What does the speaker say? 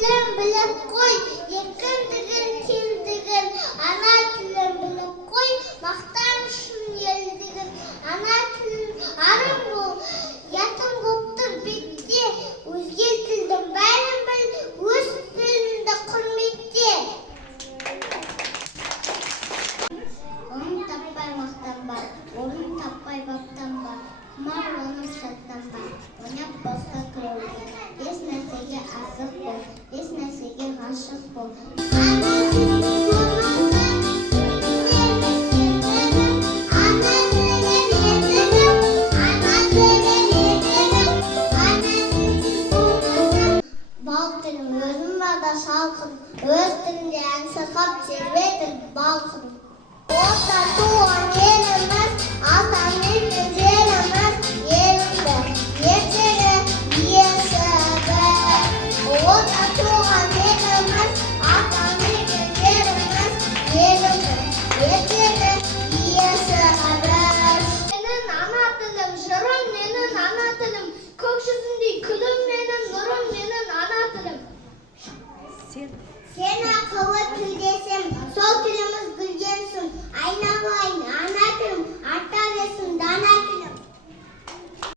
тілін біліп қой, еркіндігін, теңдігін. Ана тілін біліп қой, мақтан үшін елдігін. Ана тілін арың бол, ұятың болып тұр бетте. Өзге тілдің бәрін біл, өз тіліңді құрметте. Орын таппай мақтанба, орын таппай баптанба. Құмар оның шаттанба, ойнап босқа кіруге. Еш нәрсеге асық бол, еш нәрсеге ғашық бол. Ана тілін бал тілің өзің барда салқын, өз тілінде ән сырқап тербетіп балқын.